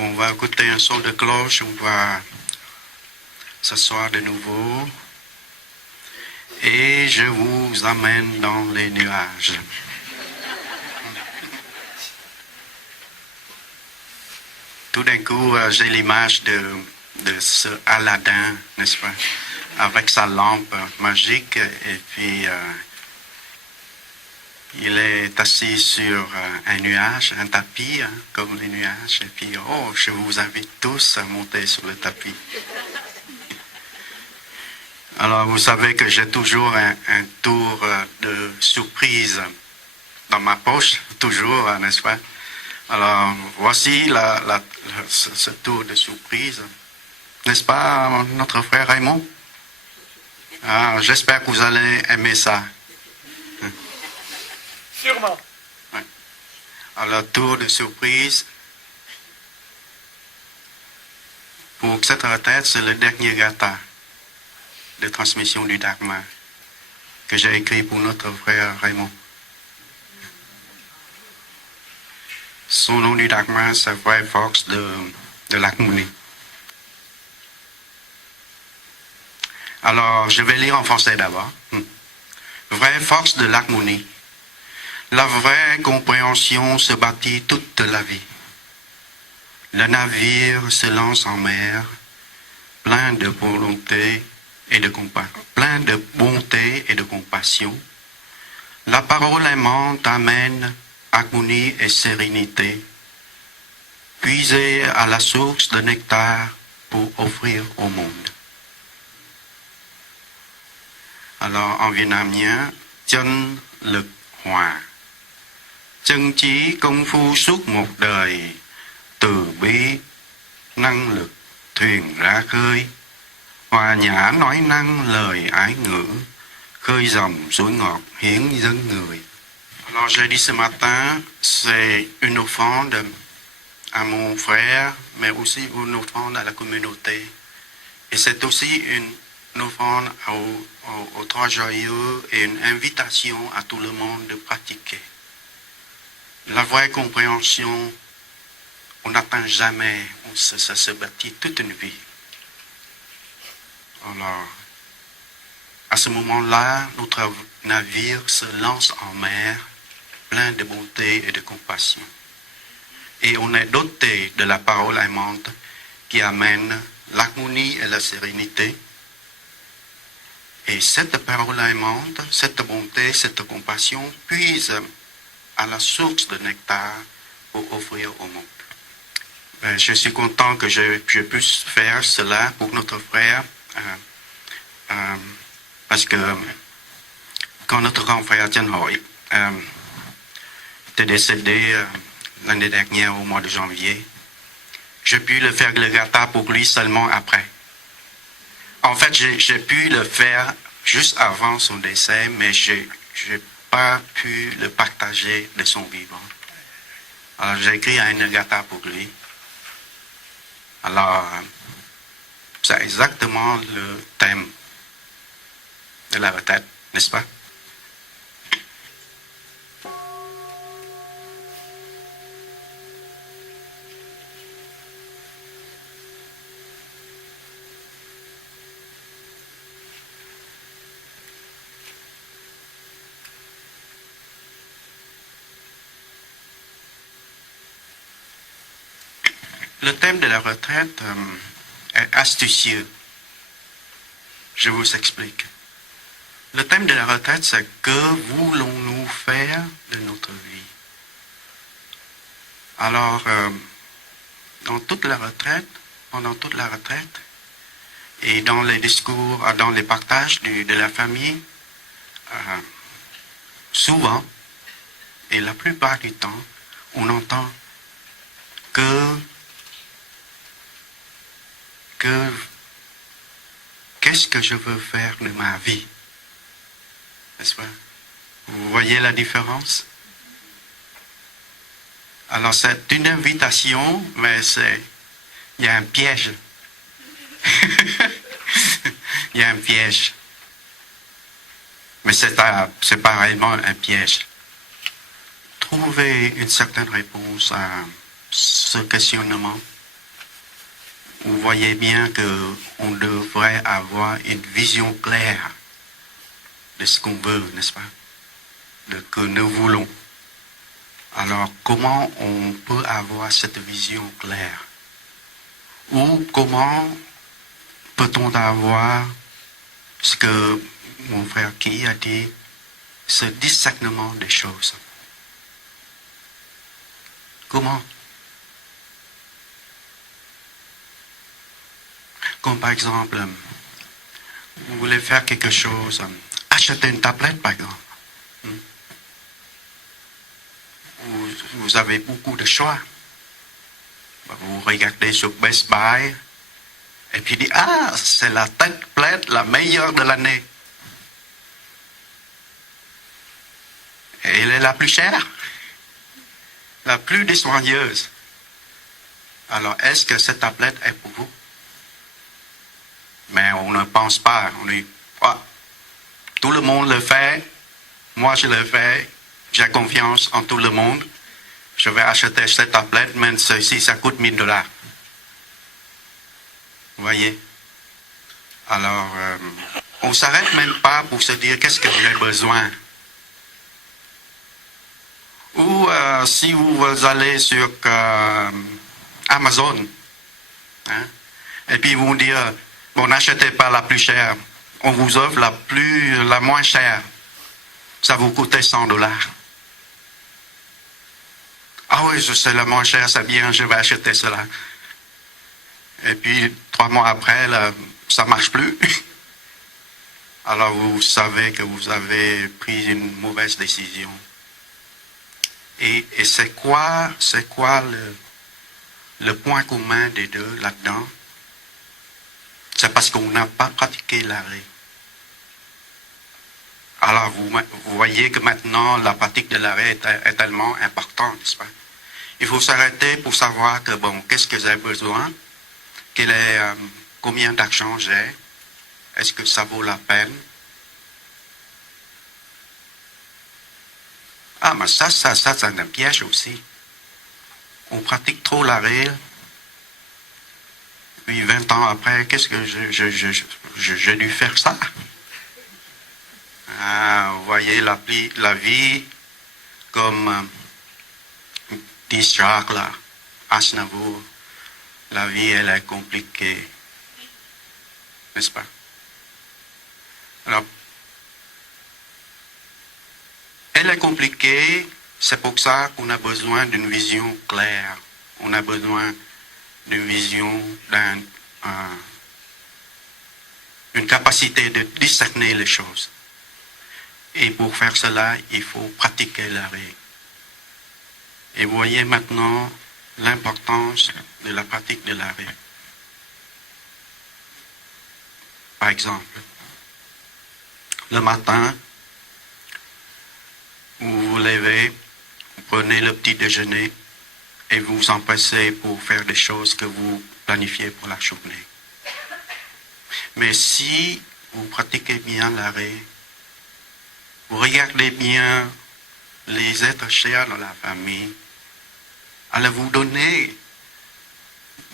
On va écouter un son de cloche, on va s'asseoir de nouveau. Et je vous amène dans les nuages. Tout d'un coup, j'ai l'image de ce Aladdin, n'est-ce pas, avec sa lampe magique, et puis il est assis sur un nuage, un tapis, comme les nuages, et puis, oh, je vous invite tous à monter sur le tapis. Alors, vous savez que j'ai toujours un tour de surprise dans ma poche, toujours, n'est-ce pas? Alors, voici ce tour de surprise. N'est-ce pas, notre frère Raymond? Ah, j'espère que vous allez aimer ça. Sûrement. Ouais. Alors, tour de surprise. Pour cette retraite, c'est le dernier gâteau de transmission du Dharma que j'ai écrit pour notre frère Raymond. Son nom du Dharma, c'est Vraie Force de l'Akmuni. Alors, je vais lire en français d'abord. Vraie force de l'Akmuni. La vraie compréhension se bâtit toute la vie. Le navire se lance en mer, plein de volonté et de bonté et de compassion. La parole aimante amène harmonie et sérénité, puiser à la source de nectar pour offrir au monde. Alors, en vietnamien, chân lực hòa, chân trí công phu suốt một đời, từ bi, năng lực, thuyền ra khơi, hòa nhã nói năng lời ái ngữ, khơi dòng suối ngọt hiến dân người. Alors j'ai dit ce matin, c'est une offrande à mon frère, mais aussi une offrande à la communauté. Et c'est aussi une offrande aux trois joyeux et une invitation à tout le monde de pratiquer. La vraie compréhension, on n'atteint jamais, ça se bâtit toute une vie. Alors, à ce moment-là, notre navire se lance en mer, plein de bonté et de compassion. Et on est doté de la parole aimante qui amène l'harmonie et la sérénité. Et cette parole aimante, cette bonté, cette compassion puise à la source de nectar pour offrir au monde. Ben, je suis content que je puisse faire cela pour notre frère, parce que quand notre grand frère Chen Hoi était décédé l'année dernière au mois de janvier, j'ai pu le faire le gâteau pour lui seulement après. En fait, j'ai pu le faire juste avant son décès, mais je n'ai pas pu le partager de son vivant. Alors, j'ai écrit un gâteau pour lui. Alors, c'est exactement le thème de la retraite, n'est-ce pas? Le thème de la retraite est astucieux. Je vous explique. Le thème de la retraite, c'est que voulons-nous faire de notre vie? Alors, pendant toute la retraite, et dans les discours, dans les partages de la famille, souvent, et la plupart du temps, on entend qu'est-ce que je veux faire de ma vie? N'est-ce pas? Vous voyez la différence? Alors c'est une invitation, mais il y a un piège. Il y a un piège. Mais c'est pas réellement un piège. Trouver une certaine réponse à ce questionnement vous voyez bien qu'on devrait avoir une vision claire de ce qu'on veut, n'est-ce pas? De ce que nous voulons. Alors, comment on peut avoir cette vision claire? Ou comment peut-on avoir ce que mon frère Ki a dit, ce discernement des choses? Comment? Comme par exemple, vous voulez faire quelque chose, acheter une tablette par exemple. Vous avez beaucoup de choix. Vous regardez sur Best Buy et puis dites, ah, c'est la tablette la meilleure de l'année. Et elle est la plus chère, la plus dispendieuse. Alors, est-ce que cette tablette est pour vous? Mais on ne pense pas. On dit, ah, tout le monde le fait, moi je le fais, j'ai confiance en tout le monde. Je vais acheter cette tablette, même si ça coûte $1000. Vous voyez? Alors, on ne s'arrête même pas pour se dire qu'est-ce que j'ai besoin. Ou si vous allez sur Amazon, hein, et puis vous dire, bon, n'achetez pas la plus chère, on vous offre la moins chère. Ça vous coûtait $100. Ah oui, c'est la moins chère, c'est bien, je vais acheter cela. Et puis, 3 mois après, là, ça ne marche plus. Alors, vous savez que vous avez pris une mauvaise décision. Et c'est quoi le point commun des deux là-dedans? C'est parce qu'on n'a pas pratiqué l'arrêt. Alors, vous voyez que maintenant, la pratique de l'arrêt est tellement importante, n'est-ce pas? Il faut s'arrêter pour savoir que, bon, qu'est-ce que j'ai besoin? Combien d'argent j'ai? Est-ce que ça vaut la peine? Ah, mais ça, c'est un piège aussi. On pratique trop l'arrêt. Puis 20 ans après, qu'est-ce que j'ai dû faire ça? Ah, vous voyez la vie comme dit Jacques là, Aznavour. La vie, elle est compliquée. N'est-ce pas? Alors, elle est compliquée, c'est pour ça qu'on a besoin d'une vision claire. On a besoin d'une vision, une capacité de discerner les choses. Et pour faire cela, il faut pratiquer l'arrêt. Et vous voyez maintenant l'importance de la pratique de l'arrêt. Par exemple, le matin, vous vous levez, vous prenez le petit déjeuner et vous vous empressez pour faire des choses que vous planifiez pour la journée. Mais si vous pratiquez bien l'arrêt, vous regardez bien les êtres chers dans la famille, allez vous donner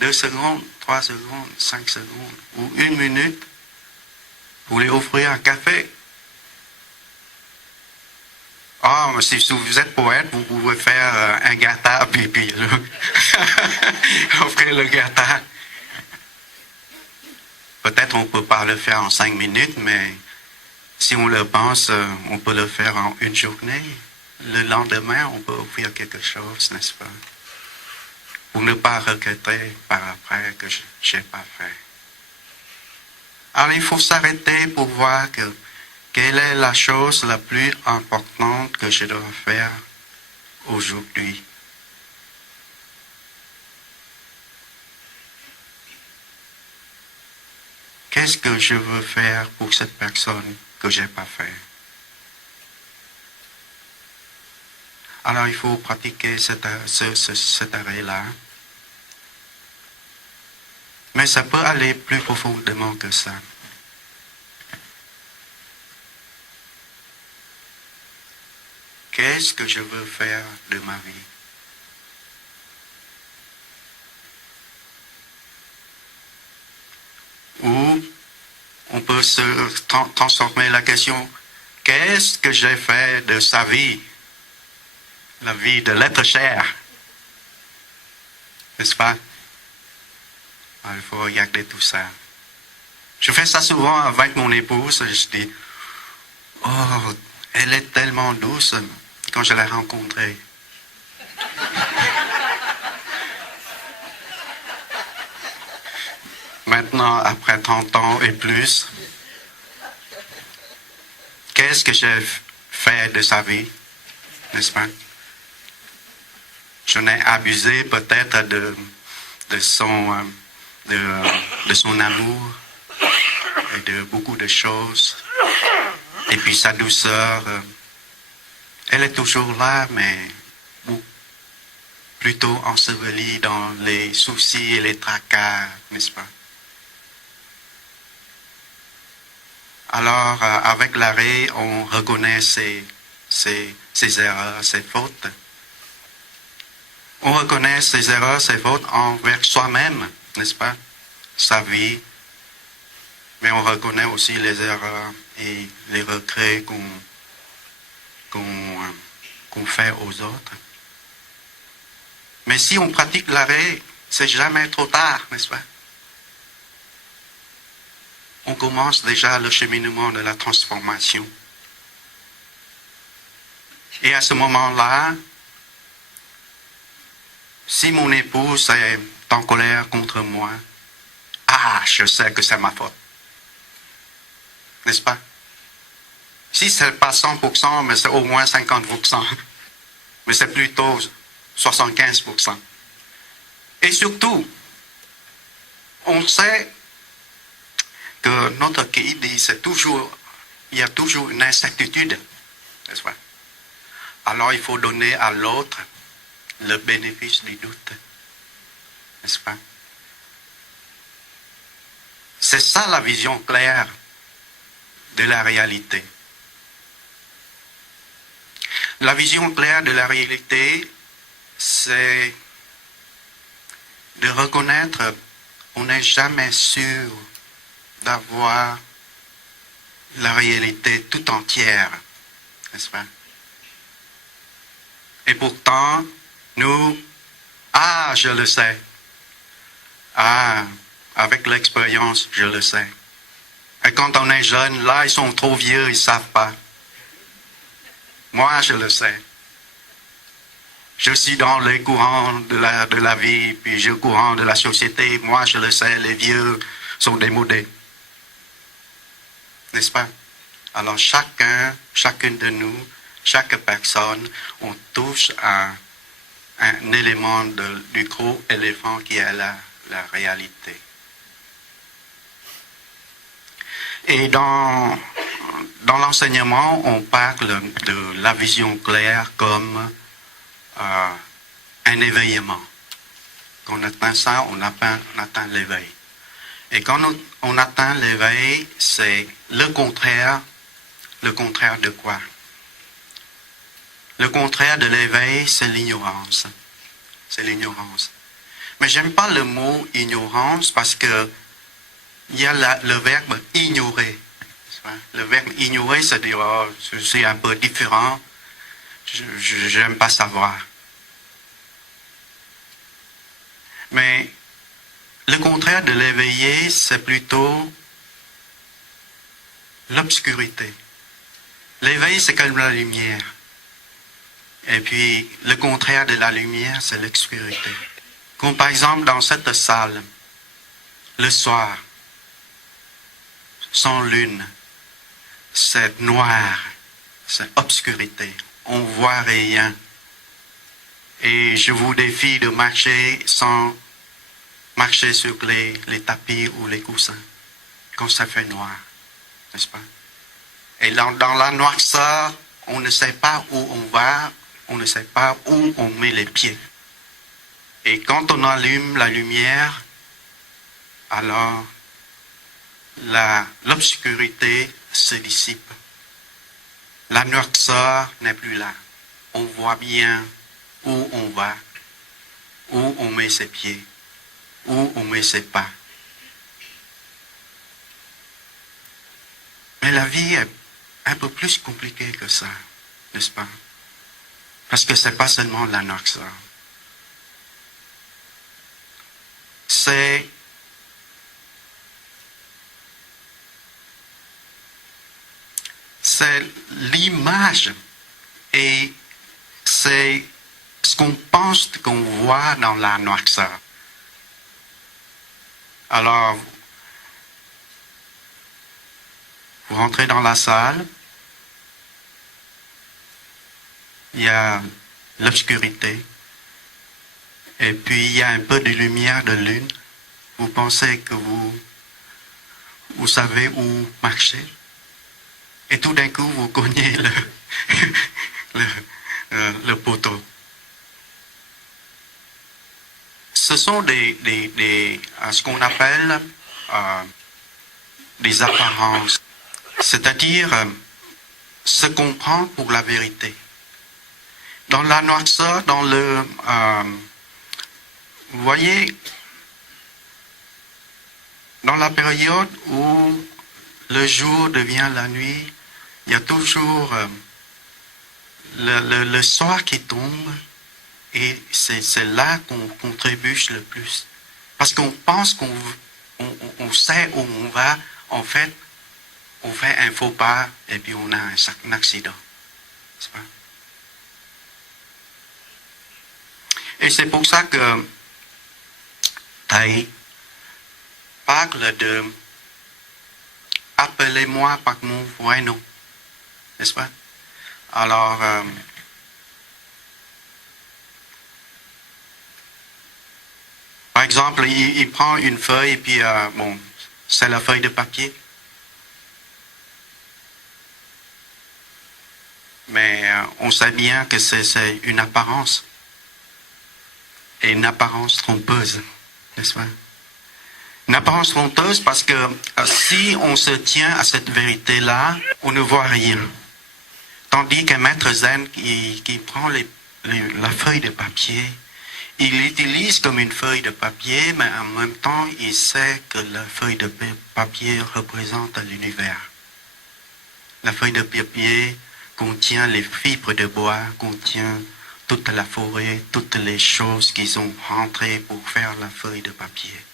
2 secondes, 3 secondes, 5 secondes ou 1 minute pour lui offrir un café. Ah, mais si vous êtes poète, vous pouvez faire un gâteau, puis offrir le gâteau. Peut-être on ne peut pas le faire en 5 minutes, mais si on le pense, on peut le faire en une journée. Le lendemain, on peut offrir quelque chose, n'est-ce pas? Pour ne pas regretter par après que je n'ai pas fait. Alors il faut s'arrêter pour voir quelle est la chose la plus importante que je dois faire aujourd'hui. Qu'est-ce que je veux faire pour cette personne que je n'ai pas fait? Alors il faut pratiquer cet arrêt-là. Mais ça peut aller plus profondément que ça. Qu'est-ce que je veux faire de ma vie? « Ou on peut se transformer la question, qu'est-ce que j'ai fait de sa vie? La vie de l'être cher. N'est-ce pas? Alors, il faut regarder tout ça. Je fais ça souvent avec mon épouse. Je dis, oh, elle est tellement douce quand je l'ai rencontrée. Maintenant, après 30 ans et plus, qu'est-ce que j'ai fait de sa vie, n'est-ce pas? Je n'ai abusé peut-être de son amour et de beaucoup de choses. Et puis sa douceur, elle est toujours là, mais plutôt ensevelie dans les soucis et les tracas, n'est-ce pas? Alors, avec l'arrêt, on reconnaît ses erreurs, ses fautes. On reconnaît ses erreurs, ses fautes envers soi-même, n'est-ce pas? Sa vie. Mais on reconnaît aussi les erreurs et les regrets qu'on fait aux autres. Mais si on pratique l'arrêt, c'est jamais trop tard, n'est-ce pas? On commence déjà le cheminement de la transformation. Et à ce moment-là, si mon épouse est en colère contre moi, je sais que c'est ma faute. N'est-ce pas? Si ce n'est pas 100%, mais c'est au moins 50%. Mais c'est plutôt 75%. Et surtout, on sait que notre qui dit, il y a toujours une incertitude, n'est-ce pas? Alors il faut donner à l'autre le bénéfice du doute, n'est-ce pas? C'est ça la vision claire de la réalité. La vision claire de la réalité, c'est de reconnaître qu'on n'est jamais sûr d'avoir la réalité tout entière, n'est-ce pas? Et pourtant, nous, je le sais. Avec l'expérience, je le sais. Et quand on est jeune, là, ils sont trop vieux, ils ne savent pas. Moi, je le sais. Je suis dans les courants de la vie, puis je suis au courant de la société. Moi, je le sais, les vieux sont démodés. N'est-ce pas? Alors, chacune de nous, chaque personne, on touche à un élément du gros éléphant qui est la réalité. Et dans l'enseignement, on parle de la vision claire comme un éveillement. Quand on atteint ça, on atteint l'éveil. Et quand on atteint l'éveil, c'est le contraire de quoi? Le contraire de l'éveil, c'est l'ignorance. C'est l'ignorance. Mais j'aime pas le mot ignorance parce que il y a le verbe ignorer. Le verbe ignorer, c'est dire je suis un peu différent, je n'aime pas savoir. Mais le contraire de l'éveillé, c'est plutôt l'obscurité. L'éveil, c'est comme la lumière. Et puis, le contraire de la lumière, c'est l'obscurité. Comme par exemple, dans cette salle, le soir, sans lune, c'est noir, c'est obscurité. On ne voit rien. Et je vous défie de marcher sans marcher sur les tapis ou les coussins, quand ça fait noir, n'est-ce pas? Et dans la noirceur, on ne sait pas où on va, on ne sait pas où on met les pieds. Et quand on allume la lumière, alors l'obscurité se dissipe. La noirceur n'est plus là. On voit bien où on va, où on met ses pieds, où on met ses pas. Mais la vie est un peu plus compliquée que ça, n'est-ce pas? Parce que c'est pas seulement l'anoxia. C'est l'image et c'est ce qu'on pense qu'on voit dans l'anoxia. Alors, vous rentrez dans la salle, il y a l'obscurité, et puis il y a un peu de lumière de lune. Vous pensez que vous savez où marcher, et tout d'un coup vous cognez le poteau. Ce sont ce qu'on appelle des apparences, c'est-à-dire se comprend pour la vérité. Dans la noirceur, vous voyez, dans la période où le jour devient la nuit, il y a toujours le soir qui tombe, et c'est là qu'on trébuche le plus. Parce qu'on pense qu'on sait où on va, en fait, on fait un faux pas et puis on a un accident. C'est pas? Et c'est pour ça que Thaï parle de appelez-moi par mon vrai nom, n'est-ce pas? Alors, par exemple, il prend une feuille et puis, bon, c'est la feuille de papier. Mais on sait bien que c'est une apparence. Et une apparence trompeuse, n'est-ce pas? Une apparence trompeuse parce que si on se tient à cette vérité-là, on ne voit rien. Tandis qu'un maître zen qui prend la feuille de papier, il l'utilise comme une feuille de papier, mais en même temps, il sait que la feuille de papier représente l'univers. La feuille de papier contient les fibres de bois, contient toute la forêt, toutes les choses qui sont rentrées pour faire la feuille de papier.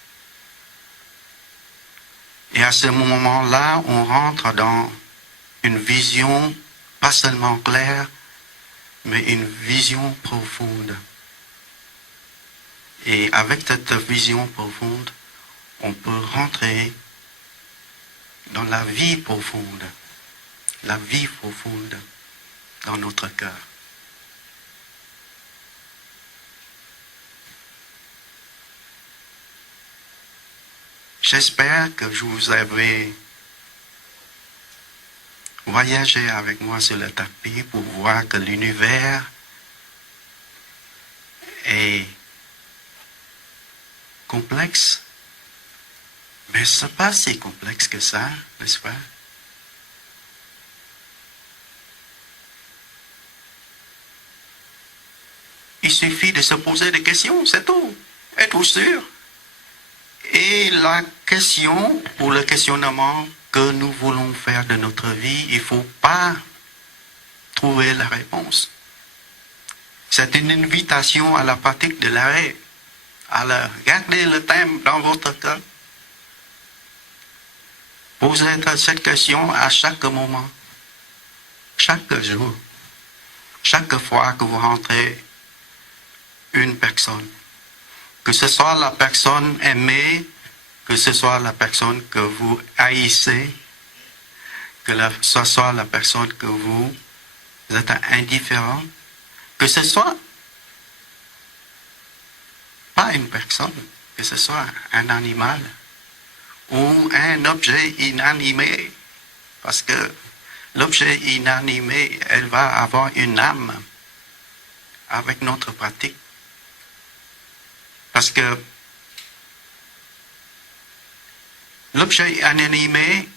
Et à ce moment-là, on rentre dans une vision, pas seulement claire, mais une vision profonde. Et avec cette vision profonde, on peut rentrer dans la vie profonde dans notre cœur. J'espère que je vous avais voyagé avec moi sur le tapis pour voir que l'univers est complexe, mais ce n'est pas si complexe que ça, n'est-ce pas? Il suffit de se poser des questions, c'est tout. Êtes-vous sûr? Et la question, pour le questionnement que nous voulons faire de notre vie, il ne faut pas trouver la réponse. C'est une invitation à la pratique de l'arrêt. Alors, gardez le thème dans votre cœur. Posez cette question à chaque moment, chaque jour, chaque fois que vous rentrez une personne. Que ce soit la personne aimée, que ce soit la personne que vous haïssez, que ce soit la personne que vous êtes indifférent, que ce soit pas une personne, que ce soit un animal ou un objet inanimé, parce que l'objet inanimé, elle va avoir une âme avec notre pratique. Parce que l'objet inanimé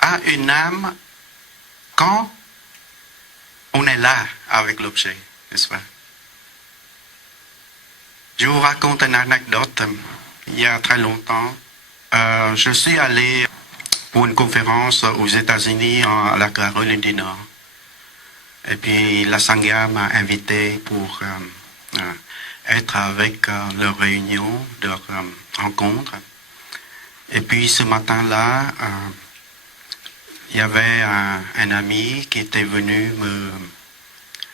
a une âme quand on est là avec l'objet, n'est-ce pas? Je vous raconte une anecdote. Il y a très longtemps, je suis allé pour une conférence aux États-Unis, à la Caroline du Nord. Et puis la Sangha m'a invité pour être avec leur réunion, leur rencontre. Et puis ce matin-là, il y avait un ami qui était venu me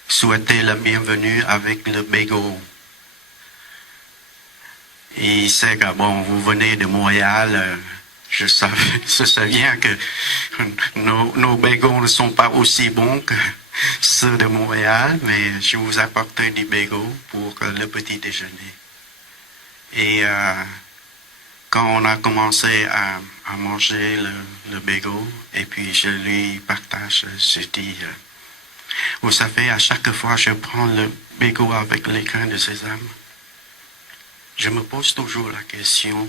souhaiter la bienvenue avec le bagel. Et il sait que, bon, vous venez de Montréal, je sais bien que nos bagels ne sont pas aussi bons que ceux de Montréal, mais je vous apporte du bagel pour le petit déjeuner. Et quand on a commencé à manger le bagel, et puis je lui partage, je dis, vous savez, à chaque fois que je prends le bagel avec les grains de sésame, je me pose toujours la question,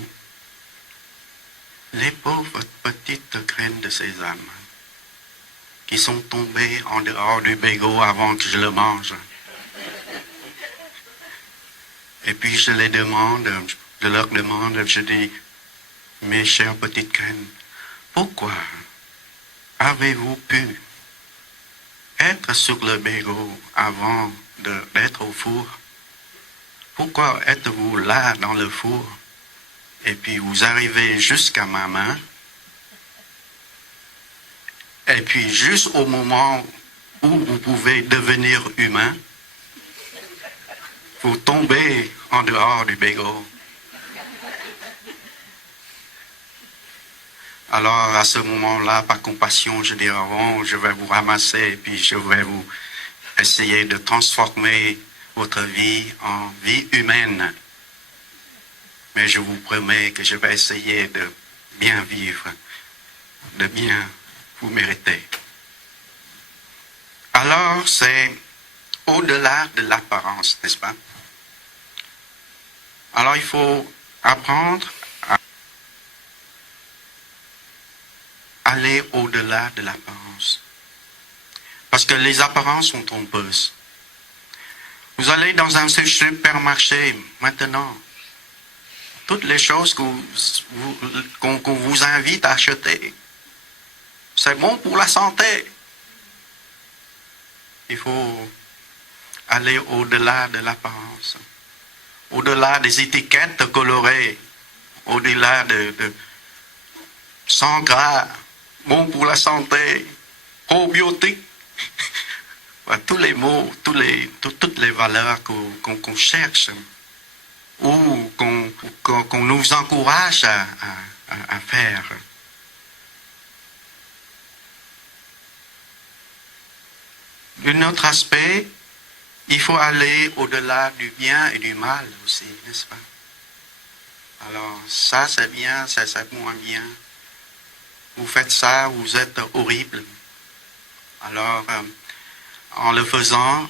les pauvres petites graines de sésame qui sont tombées en dehors du bagel avant que je le mange. Et puis je leur demande, je dis, mes chères petites graines, pourquoi avez-vous pu être sur le bagel avant d'être au four? Pourquoi êtes-vous là dans le four et puis vous arrivez jusqu'à ma main et puis juste au moment où vous pouvez devenir humain, vous tombez en dehors du bagel? Alors à ce moment-là, par compassion, je dis, bon, je vais vous ramasser et puis je vais vous essayer de transformer votre vie en vie humaine. Mais je vous promets que je vais essayer de bien vivre, de bien vous mériter. Alors, c'est au-delà de l'apparence, n'est-ce pas? Alors, il faut apprendre à aller au-delà de l'apparence. Parce que les apparences sont trompeuses. Vous allez dans un supermarché maintenant, toutes les choses qu'on vous invite à acheter, c'est bon pour la santé. Il faut aller au-delà de l'apparence, au-delà des étiquettes colorées, au-delà de sans gras, bon pour la santé, probiotique. Tous les mots, toutes les valeurs qu'on cherche ou qu'on nous encourage à faire. D'un autre aspect, il faut aller au-delà du bien et du mal aussi, n'est-ce pas? Alors, ça c'est bien, ça c'est moins bien. Vous faites ça, vous êtes horrible. Alors, en le faisant,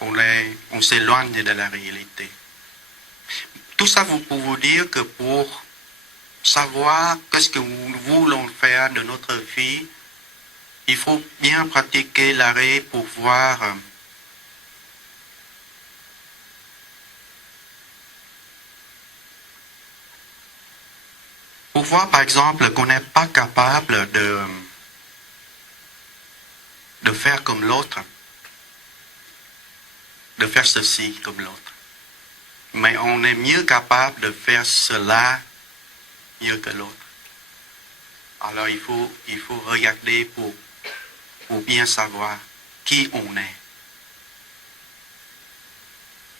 on s'éloigne de la réalité. Tout ça pour vous dire que pour savoir qu'est-ce que nous voulons faire de notre vie, il faut bien pratiquer l'arrêt pour voir par exemple qu'on n'est pas capable de faire comme l'autre, de faire ceci comme l'autre. Mais on est mieux capable de faire cela mieux que l'autre. Alors il faut regarder pour bien savoir qui on est.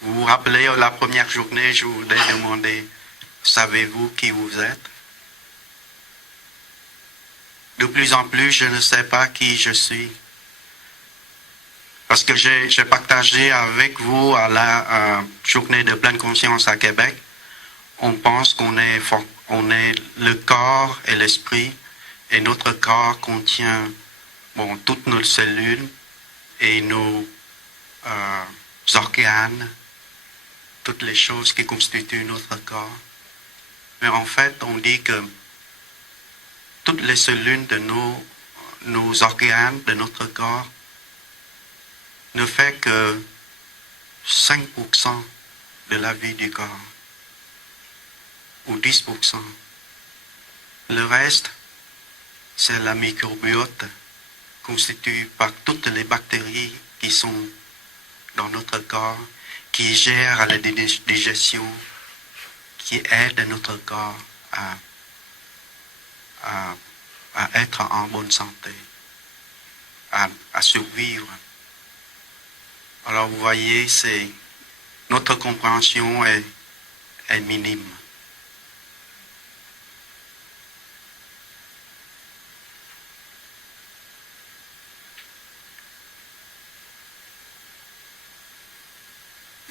Vous vous rappelez, la première journée, je vous ai demandé, savez-vous qui vous êtes? De plus en plus, je ne sais pas qui je suis. Parce que j'ai partagé avec vous à la journée de pleine conscience à Québec, on pense qu'on est le corps et l'esprit, et notre corps contient toutes nos cellules et nos organes, toutes les choses qui constituent notre corps. Mais en fait, on dit que toutes les cellules de nos organes, de notre corps, ne fait que 5% de la vie du corps, ou 10%. Le reste, c'est la microbiote constituée par toutes les bactéries qui sont dans notre corps, qui gèrent la digestion, qui aident notre corps à être en bonne santé, à survivre. Alors vous voyez, notre compréhension est minime.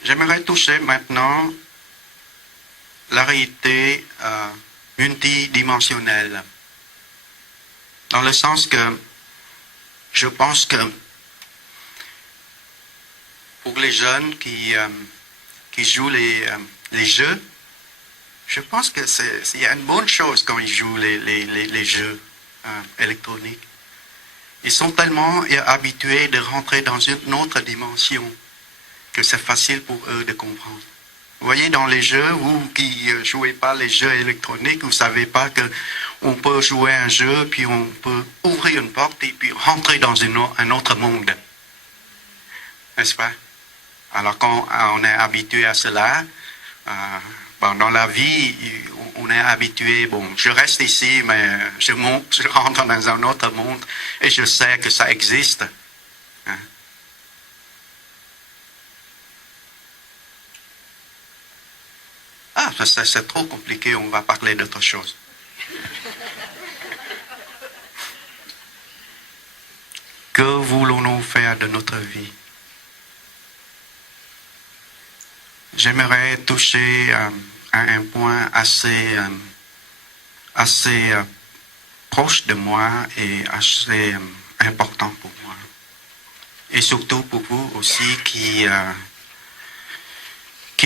J'aimerais toucher maintenant la réalité multidimensionnelle, dans le sens que je pense que pour les jeunes qui jouent les jeux, je pense que il y a une bonne chose quand ils jouent les jeux électroniques. Ils sont tellement habitués de rentrer dans une autre dimension que c'est facile pour eux de comprendre. Vous voyez, dans les jeux, vous qui ne jouez pas les jeux électroniques, vous ne savez pas qu'on peut jouer un jeu, puis on peut ouvrir une porte et puis rentrer dans un autre monde. N'est-ce pas? Alors quand on est habitué à cela, dans la vie, on est habitué, bon, je reste ici, mais je rentre dans un autre monde et je sais que ça existe. Hein? Ah, c'est trop compliqué, on va parler d'autre chose. Que voulons-nous faire de notre vie? J'aimerais toucher à un point assez proche de moi et assez important pour moi. Et surtout pour vous aussi qui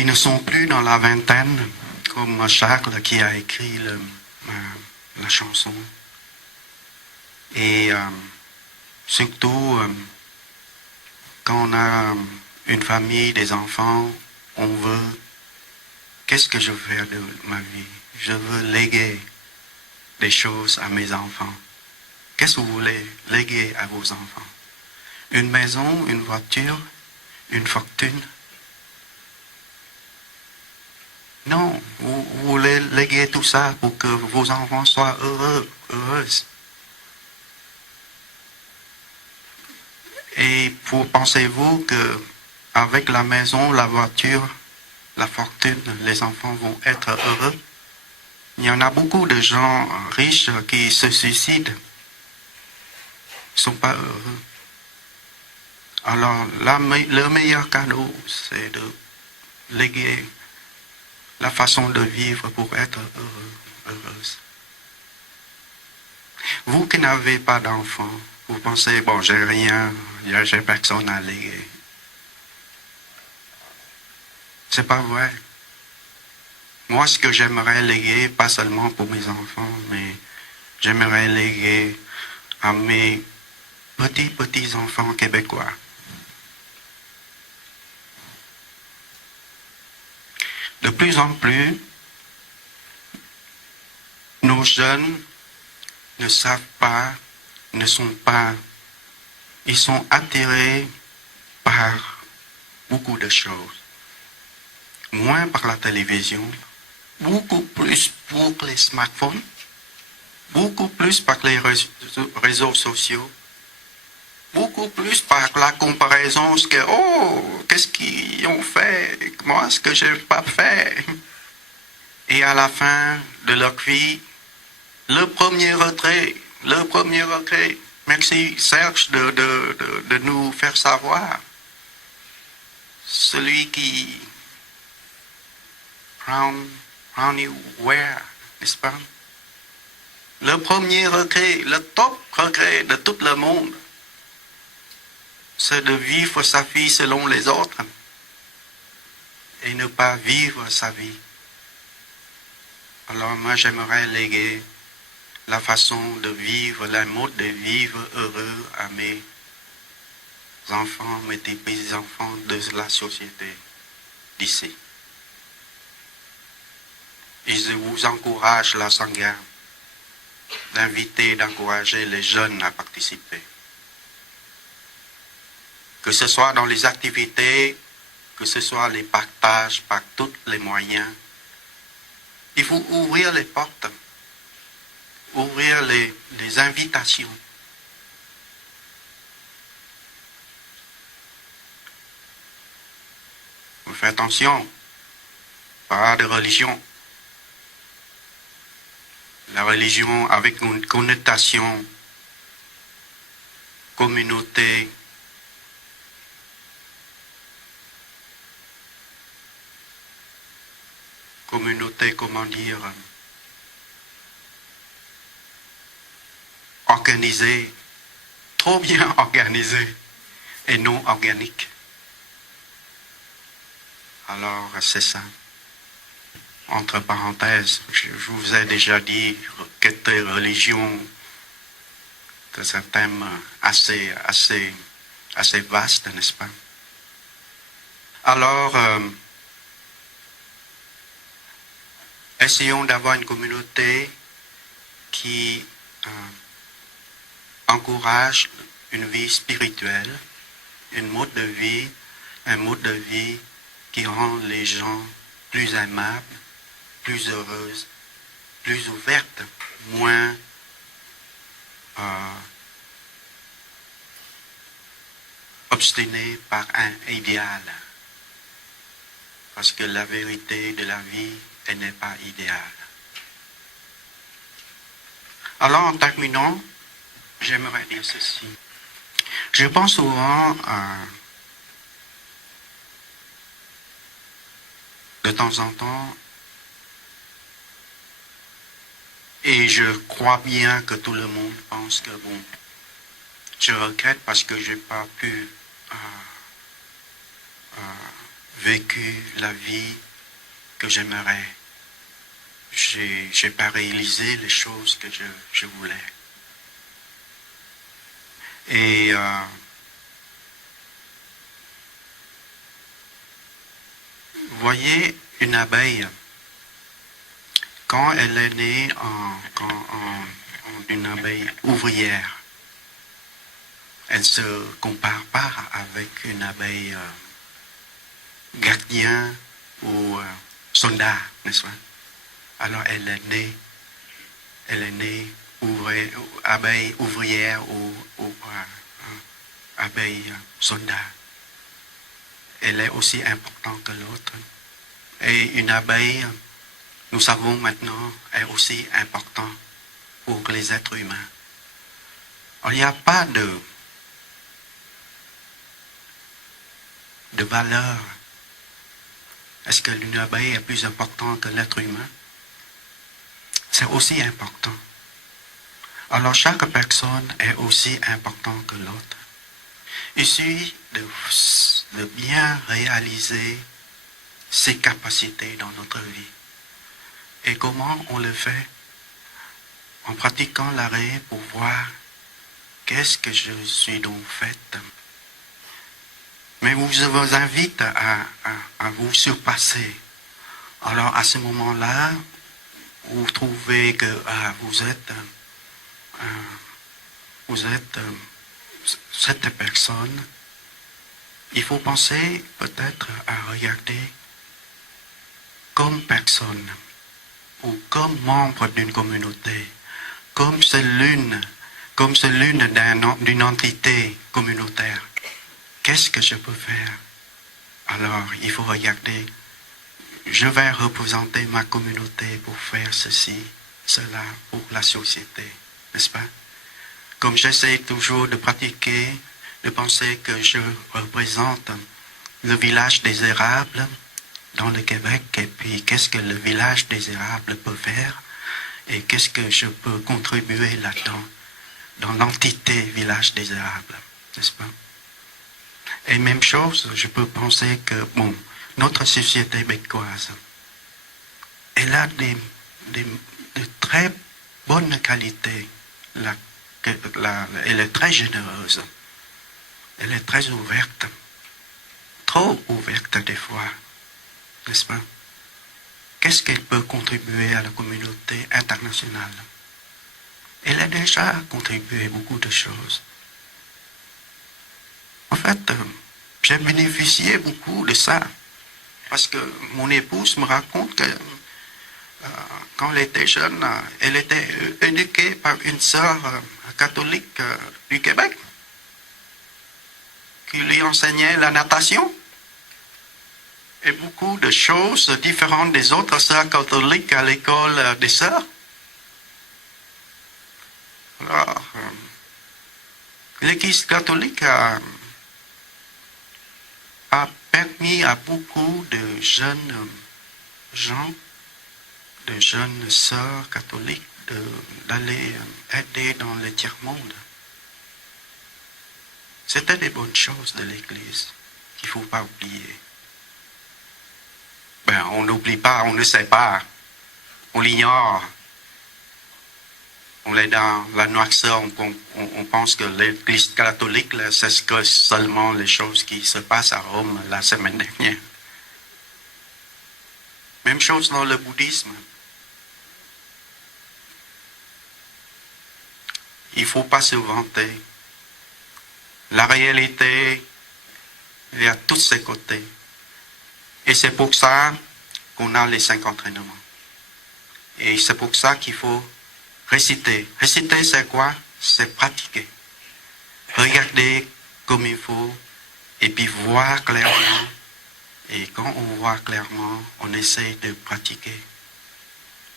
ne sont plus dans la vingtaine, comme Charles qui a écrit la chanson. Et surtout, quand on a une famille, des enfants, on veut, qu'est-ce que je veux faire de ma vie? Je veux léguer des choses à mes enfants. Qu'est-ce que vous voulez léguer à vos enfants? Une maison, une voiture, une fortune? Non, vous voulez léguer tout ça pour que vos enfants soient heureux, heureuses. Et pensez-vous que avec la maison, la voiture, la fortune, les enfants vont être heureux? Il y en a beaucoup de gens riches qui se suicident. Ils ne sont pas heureux. Alors, le meilleur cadeau, c'est de léguer la façon de vivre pour être heureux, heureuse. Vous qui n'avez pas d'enfants, vous pensez, bon, j'ai rien, j'ai personne à léguer. C'est pas vrai. Moi, ce que j'aimerais léguer, pas seulement pour mes enfants, mais j'aimerais léguer à mes petits-enfants québécois. De plus en plus, nos jeunes ne savent pas, ils sont attirés par beaucoup de choses. Moins par la télévision, beaucoup plus pour les smartphones, beaucoup plus par les réseaux sociaux, beaucoup plus par la comparaison, qu'est-ce qu'ils ont fait, moi, ce que je n'ai pas fait. Et à la fin de leur vie, le premier retrait. Merci Serge de nous faire savoir. Celui qui Brownware, n'est-ce pas? Le premier regret, le top regret de tout le monde, c'est de vivre sa vie selon les autres et ne pas vivre sa vie. Alors moi, j'aimerais léguer la façon de vivre, le mode de vivre heureux à mes enfants, mes petits-enfants de la société d'ici. Et je vous encourage la Sangha d'inviter, d'encourager les jeunes à participer. Que ce soit dans les activités, que ce soit les partages par tous les moyens. Il faut ouvrir les portes, ouvrir les invitations. Faites attention, pas de religion. La religion avec une connotation communauté, comment dire, organisée, trop bien organisée et non organique. Alors, c'est ça. Entre parenthèses, je vous ai déjà dit que religion, c'est un thème assez vaste, n'est-ce pas? Alors, essayons d'avoir une communauté qui encourage une vie spirituelle, un mode de vie qui rend les gens plus aimables, plus heureuses, plus ouvertes, moins obstinées par un idéal. Parce que la vérité de la vie, elle n'est pas idéale. Alors, en terminant, j'aimerais dire ceci. Je pense souvent de temps en temps, et je crois bien que tout le monde pense que bon, je regrette parce que je n'ai pas pu vécu la vie que j'aimerais. J'ai pas réalisé les choses que je voulais. Et voyez une abeille, quand elle est née une abeille ouvrière, elle ne se compare pas avec une abeille gardien ou soldat, n'est-ce pas? Alors elle est née abeille ouvrière ou abeille soldat. Elle est aussi importante que l'autre. Et une abeille, nous savons maintenant, est aussi importante pour les êtres humains. Alors, il n'y a pas de valeur. Est-ce que une abeille est plus importante que l'être humain? C'est aussi important. Alors chaque personne est aussi importante que l'autre. Il suffit de bien réaliser ses capacités dans notre vie. Et comment on le fait? En pratiquant l'arrêt pour voir qu'est-ce que je suis donc faite. Mais je vous invite à vous surpasser. Alors à ce moment-là, vous trouvez que vous êtes cette personne. Il faut penser peut-être à regarder comme personne ou comme membre d'une communauté, comme cellule d'une entité communautaire. Qu'est-ce que je peux faire? Alors, il faut regarder. Je vais représenter ma communauté pour faire ceci, cela, pour la société, n'est-ce pas? Comme j'essaie toujours de pratiquer, de penser que je représente le village des érables dans le Québec, et puis qu'est-ce que le village des érables peut faire, et qu'est-ce que je peux contribuer là-dedans, dans l'entité village des érables, n'est-ce pas? Et même chose, je peux penser que, bon, notre société québécoise, elle a de très bonnes qualités. Elle est très généreuse. Elle est très ouverte. Trop ouverte des fois. N'est-ce pas? Qu'est-ce qu'elle peut contribuer à la communauté internationale? elle a déjà contribué à beaucoup de choses. En fait, j'ai bénéficié beaucoup de ça. Parce que mon épouse me raconte que quand elle était jeune, elle était éduquée par une sœur catholique du Québec qui lui enseignait la natation et beaucoup de choses différentes des autres sœurs catholiques à l'école des sœurs. Alors, l'Église catholique a permis à beaucoup de jeunes gens, de jeunes sœurs catholiques d'aller aider dans le tiers-monde. C'était des bonnes choses de l'Église qu'il ne faut pas oublier. Ben, on n'oublie pas, on ne sait pas, on l'ignore. On est dans la noirceur, on pense que l'Église catholique, c'est que seulement les choses qui se passent à Rome la semaine dernière. Même chose dans le bouddhisme. Il ne faut pas se vanter. La réalité, il y a tous ses côtés. Et c'est pour ça qu'on a les 5 entraînements. Et c'est pour ça qu'il faut réciter. Réciter, c'est quoi? C'est pratiquer. Regarder comme il faut et puis voir clairement. Et quand on voit clairement, on essaie de pratiquer.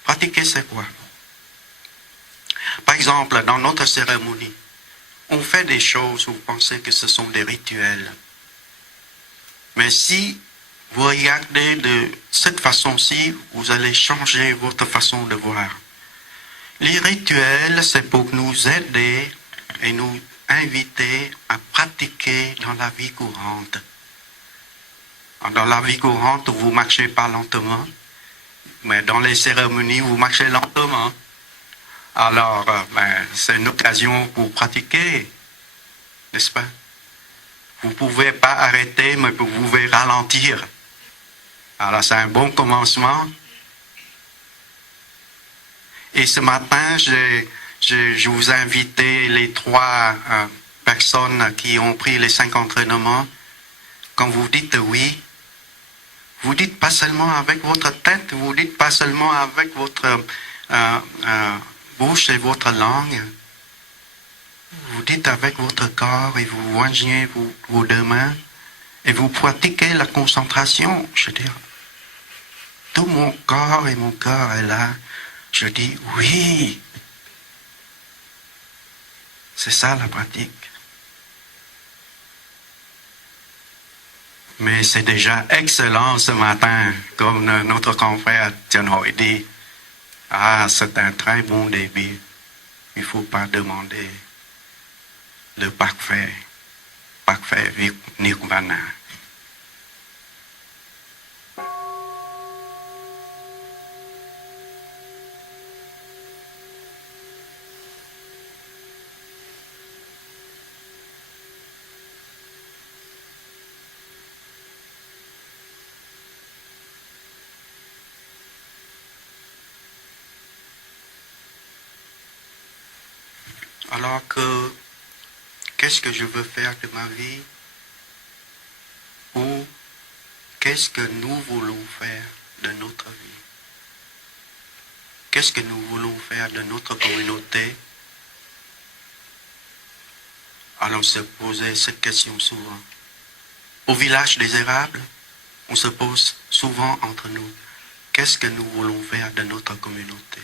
Pratiquer, c'est quoi? Par exemple, dans notre cérémonie, on fait des choses où vous pensez que ce sont des rituels. Mais si vous regardez de cette façon-ci, vous allez changer votre façon de voir. Les rituels, c'est pour nous aider et nous inviter à pratiquer dans la vie courante. Dans la vie courante, vous ne marchez pas lentement, mais dans les cérémonies, vous marchez lentement. Alors, c'est une occasion pour pratiquer, n'est-ce pas? Vous ne pouvez pas arrêter, mais vous pouvez ralentir. Alors, c'est un bon commencement. Et ce matin, je vous ai invité les 3 personnes qui ont pris les 5 entraînements. Quand vous dites oui, vous dites pas seulement avec votre tête, vous dites pas seulement avec votre bouche et votre langue. Vous dites avec votre corps et vous joignez vos 2 mains et vous pratiquez la concentration. Je veux dire, tout mon corps et mon cœur est là. Je dis oui. C'est ça la pratique. Mais c'est déjà excellent ce matin, comme notre confrère Tianhoi dit. Ah, c'est un très bon début. Il ne faut pas demander le parfait nirvana. Alors que, qu'est-ce que je veux faire de ma vie? Ou qu'est-ce que nous voulons faire de notre vie? Qu'est-ce que nous voulons faire de notre communauté? Allons se poser cette question souvent. Au village des érables, on se pose souvent entre nous. Qu'est-ce que nous voulons faire de notre communauté?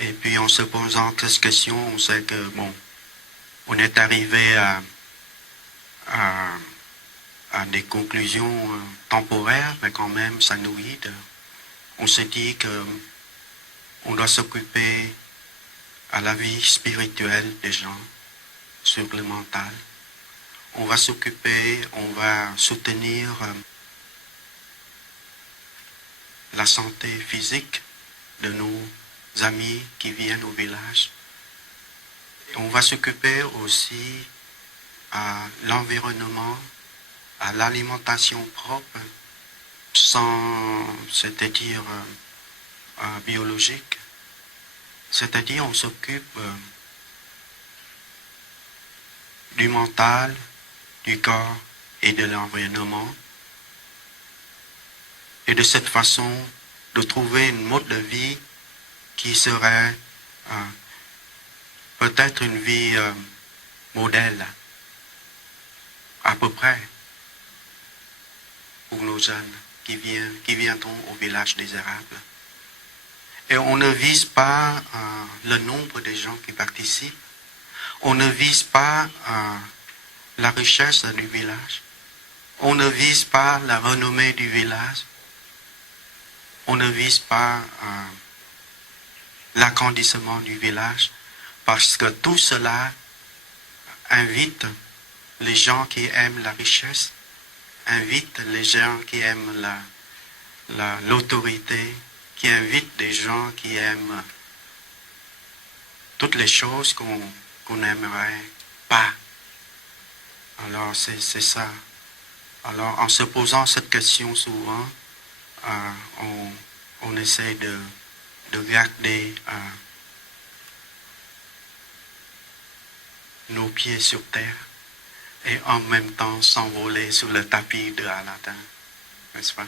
Et puis en se posant cette question, on sait que, bon, on est arrivé à des conclusions temporaires, mais quand même, ça nous guide. On se dit qu'on doit s'occuper à la vie spirituelle des gens, sur le mental. On va s'occuper, on va soutenir la santé physique de nos amis qui viennent au village. Et on va s'occuper aussi à l'environnement, à l'alimentation propre, sans, c'est-à-dire biologique. C'est-à-dire on s'occupe du mental, du corps et de l'environnement. Et de cette façon, de trouver une mode de vie qui serait peut-être une vie modèle, à peu près, pour nos jeunes qui viendront au village des Érables. Et on ne vise pas le nombre de gens qui participent. On ne vise pas la richesse du village. On ne vise pas la renommée du village. On ne vise pas l'agrandissement du village, parce que tout cela invite les gens qui aiment la richesse, invite les gens qui aiment l'autorité, qui invite des gens qui aiment toutes les choses qu'on n'aimerait pas. Alors c'est ça. Alors en se posant cette question souvent, on essaie de garder nos pieds sur terre et en même temps s'envoler sur le tapis de Aladdin, n'est-ce pas?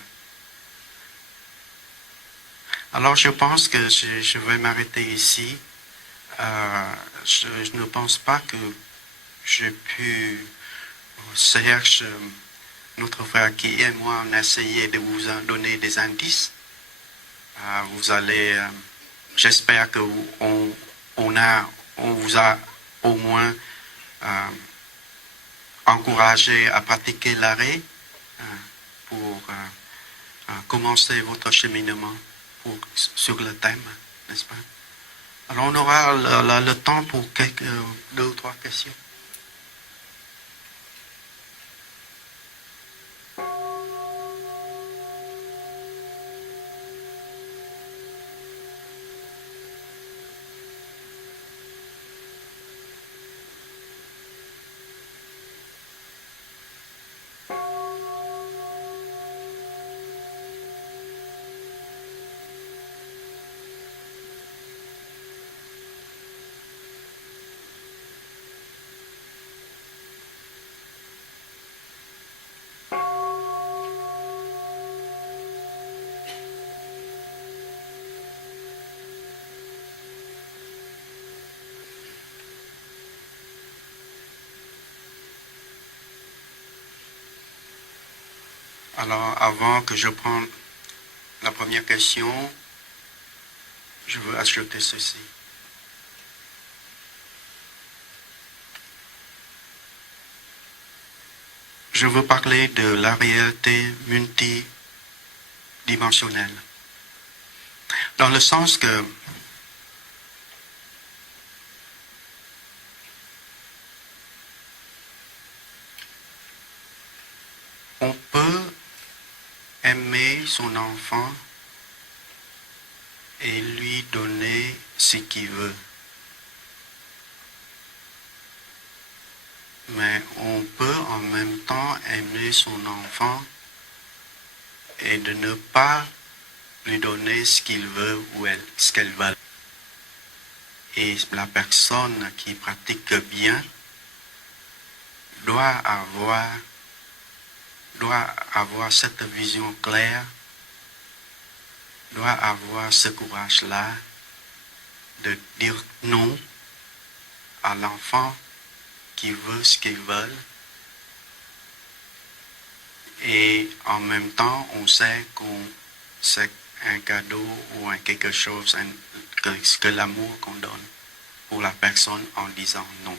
Alors je pense que je vais m'arrêter ici. Je ne pense pas que j'ai pu, Serge, notre frère qui et moi, on a essayé de vous donner des indices. Vous allez, j'espère que on vous a au moins encouragé à pratiquer l'arrêt pour commencer votre cheminement sur le thème, n'est-ce pas? Alors on aura le temps pour deux ou trois questions. Alors, avant que je prenne la première question, je veux ajouter ceci. Je veux parler de la réalité multidimensionnelle. Dans le sens que on peut aimer son enfant et lui donner ce qu'il veut. Mais on peut en même temps aimer son enfant et de ne pas lui donner ce qu'il veut ou ce qu'elle veut. Et la personne qui pratique bien doit avoir cette vision claire, doit avoir ce courage-là de dire non à l'enfant qui veut ce qu'il veut. Et en même temps, on sait c'est un cadeau ou quelque chose, que l'amour qu'on donne pour la personne en disant non.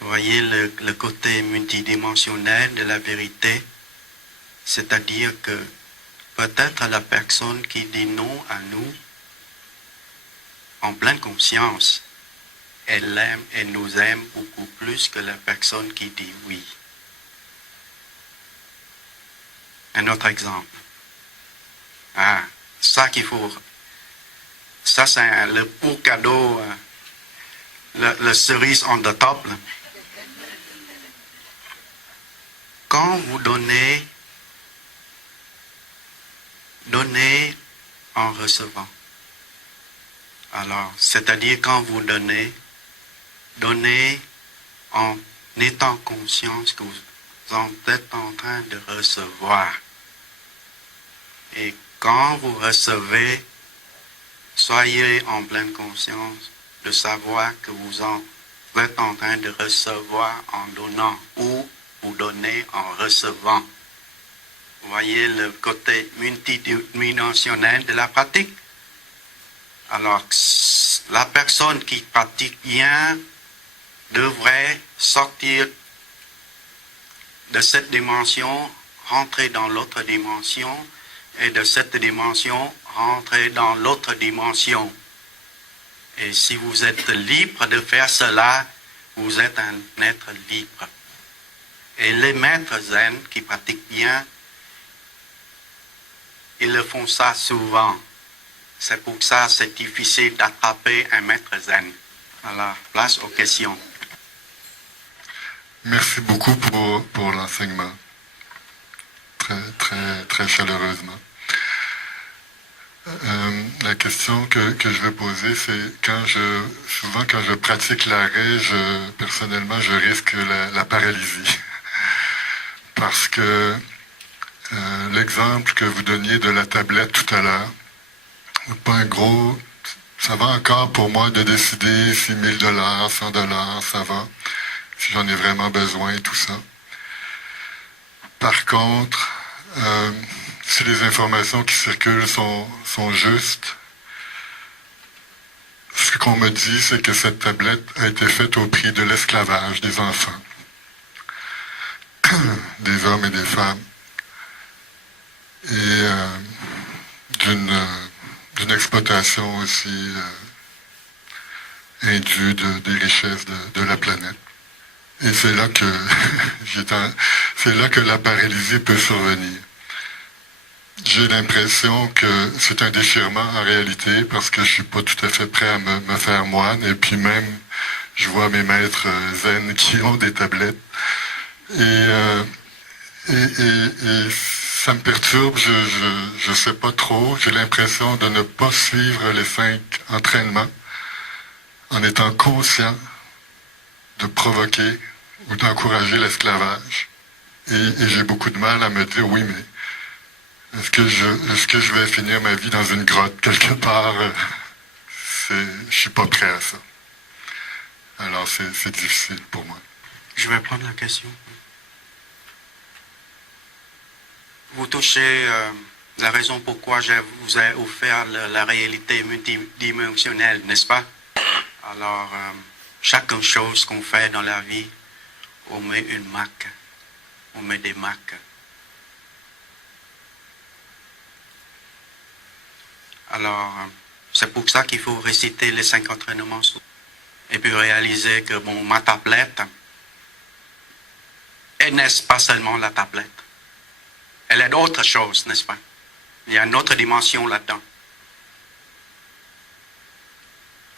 Vous voyez le côté multidimensionnel de la vérité, c'est-à-dire que peut-être la personne qui dit non à nous, en pleine conscience, elle nous aime beaucoup plus que la personne qui dit oui. Un autre exemple. Ça qu'il faut. Ça, c'est le beau cadeau, le cerise on the top. Là. Quand vous donnez en recevant. Alors, c'est-à-dire quand vous donnez en étant conscience que vous êtes en train de recevoir. Et quand vous recevez, soyez en pleine conscience de savoir que vous êtes en train de recevoir en donnant ou vous donnez en recevant. Vous voyez le côté multidimensionnel de la pratique. Alors, la personne qui pratique bien devrait sortir de cette dimension, rentrer dans l'autre dimension, et de cette dimension, rentrer dans l'autre dimension. Et si vous êtes libre de faire cela, vous êtes un être libre. Et les maîtres zen qui pratiquent bien, ils le font ça souvent. C'est pour ça que c'est difficile d'attraper un maître zen. Alors, place aux questions. Merci beaucoup pour l'enseignement. Très chaleureusement. La question que je vais poser, c'est souvent quand je pratique l'arrêt, personnellement, je risque la paralysie. Parce que l'exemple que vous donniez de la tablette tout à l'heure, pas un gros, ça va encore pour moi de décider si 1000 $, 100 $, ça va, si j'en ai vraiment besoin et tout ça. Par contre, si les informations qui circulent sont justes, ce qu'on me dit, c'est que cette tablette a été faite au prix de l'esclavage des enfants, des hommes et des femmes, et d'une exploitation aussi indue des richesses de la planète. Et c'est là que c'est là que la paralysie peut survenir. J'ai l'impression que c'est un déchirement en réalité parce que je suis pas tout à fait prêt à me faire moine, et puis même je vois mes maîtres zen qui ont des tablettes et ça me perturbe, je sais pas trop, j'ai l'impression de ne pas suivre les 5 entraînements en étant conscient de provoquer ou d'encourager l'esclavage. Et j'ai beaucoup de mal à me dire, oui, mais est-ce que je vais finir ma vie dans une grotte quelque part? Je suis pas prêt à ça. Alors c'est difficile pour moi. Je vais prendre la question. Vous touchez la raison pourquoi je vous ai offert la réalité multidimensionnelle, n'est-ce pas? Alors, chaque chose qu'on fait dans la vie, on met une marque, on met des marques. Alors, c'est pour ça qu'il faut réciter les 5 entraînements et puis réaliser que, bon, ma tablette, elle n'est pas seulement la tablette. Elle est d'autres choses, n'est-ce pas? Il y a une autre dimension là-dedans.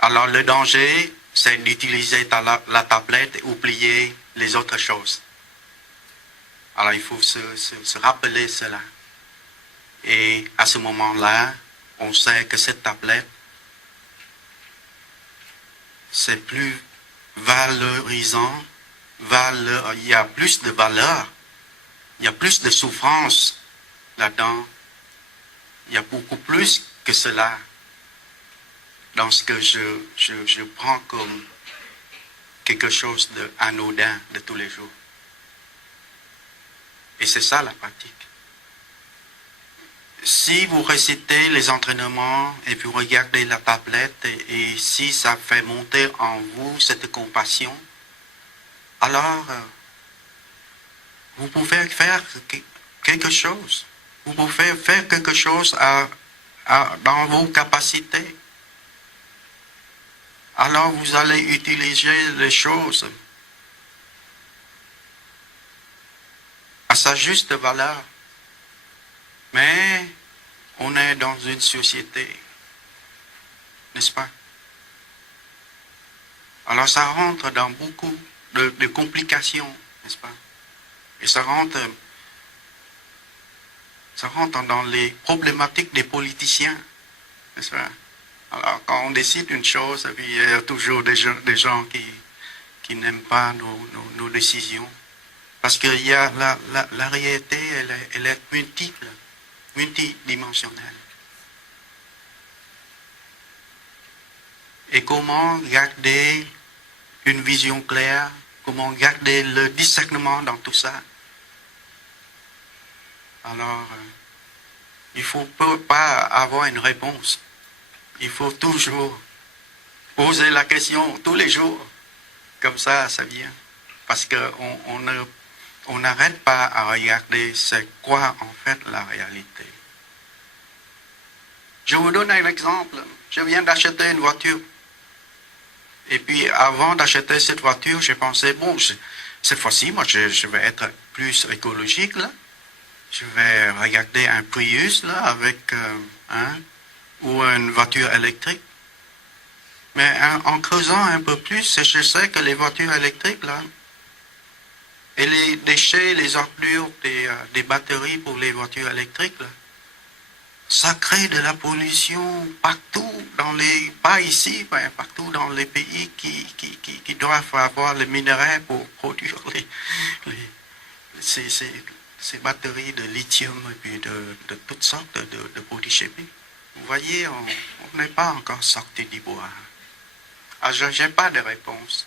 Alors, le danger, c'est d'utiliser la tablette et oublier les autres choses. Alors, il faut se rappeler cela. Et à ce moment-là, on sait que cette tablette, c'est plus valorisant, il y a plus de valeur, il y a plus de souffrance là-dedans, il y a beaucoup plus que cela dans ce que je prends comme quelque chose d'anodin de tous les jours. Et c'est ça la pratique. Si vous récitez les entraînements et vous regardez la tablette et si ça fait monter en vous cette compassion, alors vous pouvez faire quelque chose. Vous pouvez faire quelque chose dans vos capacités. Alors vous allez utiliser les choses à sa juste valeur. Mais on est dans une société, n'est-ce pas? Alors ça rentre dans beaucoup de complications, n'est-ce pas? Et ça rentre dans les problématiques des politiciens, n'est-ce pas? Alors, quand on décide une chose, et puis il y a toujours des gens qui n'aiment pas nos décisions. Parce qu'il y a la réalité, elle est multiple, multidimensionnelle. Et comment garder une vision claire, comment garder le discernement dans tout ça. Alors, il ne faut pas avoir une réponse. Il faut toujours poser la question tous les jours. Comme ça vient. Parce qu'on n'arrête pas à regarder c'est quoi en fait la réalité. Je vous donne un exemple. Je viens d'acheter une voiture. Et puis avant d'acheter cette voiture, j'ai pensé, bon, cette fois-ci, moi je vais être plus écologique là. Je vais regarder un Prius là avec ou une voiture électrique. Mais en creusant un peu plus, je sais que les voitures électriques là, et les déchets, les ordures des batteries pour les voitures électriques là, ça crée de la pollution partout pas ici, mais partout dans les pays qui doivent avoir les minerais pour produire ces batteries de lithium et puis de toutes sortes de produits chimiques. Vous voyez, on n'est pas encore sorti du bois. Alors, je n'ai pas de réponse.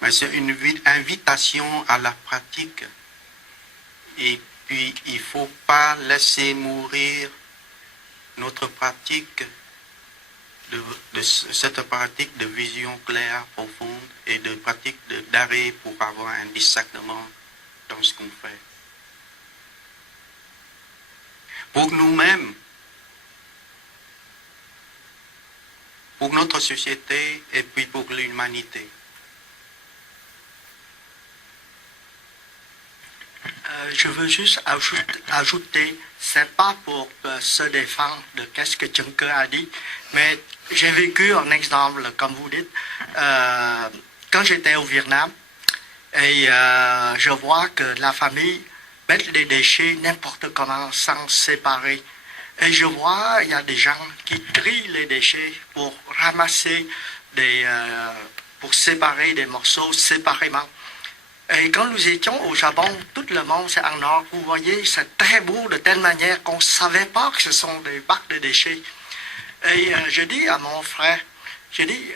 Mais c'est une invitation à la pratique. Et puis, il ne faut pas laisser mourir notre pratique, cette pratique de vision claire, profonde, et de pratique d'arrêt pour avoir un discernement dans ce qu'on fait. Pour nous-mêmes, pour notre société et puis pour l'humanité. Je veux juste ajouter, c'est pas pour se défendre de qu'est-ce que Juncker a dit, mais j'ai vécu un exemple, comme vous dites, quand j'étais au Vietnam, et je vois que la famille met les déchets n'importe comment, sans séparer. Et je vois, il y a des gens qui trient les déchets pour ramasser pour séparer des morceaux séparément. Et quand nous étions au Japon, tout le monde, c'est en or. Vous voyez, c'est très beau de telle manière qu'on ne savait pas que ce sont des bacs de déchets. Et je dis à mon frère, j'ai dit,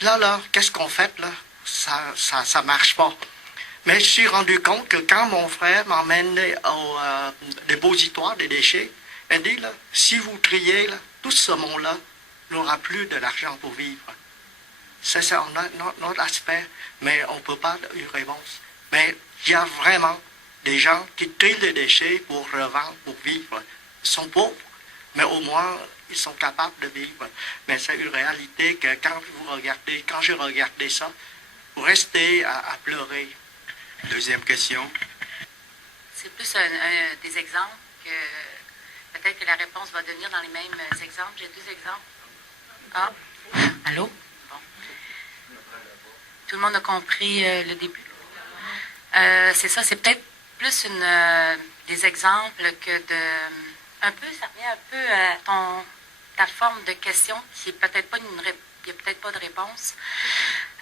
là, qu'est-ce qu'on fait là? Ça marche pas. Mais je suis rendu compte que quand mon frère m'emmène au dépositoire des déchets, il dit, là, si vous triez, là, tout ce monde-là n'aura plus de l'argent pour vivre. C'est ça, notre aspect, mais on ne peut pas avoir une réponse. Mais il y a vraiment des gens qui trient les déchets pour revendre, pour vivre. Ils sont pauvres, mais au moins, ils sont capables de vivre. Mais c'est une réalité que quand je regardais ça, vous restez à pleurer. Deuxième question. C'est plus des exemples que peut-être que la réponse va devenir dans les mêmes exemples. J'ai deux exemples. Ah, allô? Bon. Tout le monde a compris le début. C'est ça, c'est peut-être plus des exemples que ça revient un peu à ta forme de question, qui est peut-être pas il n'y a peut-être pas de réponse.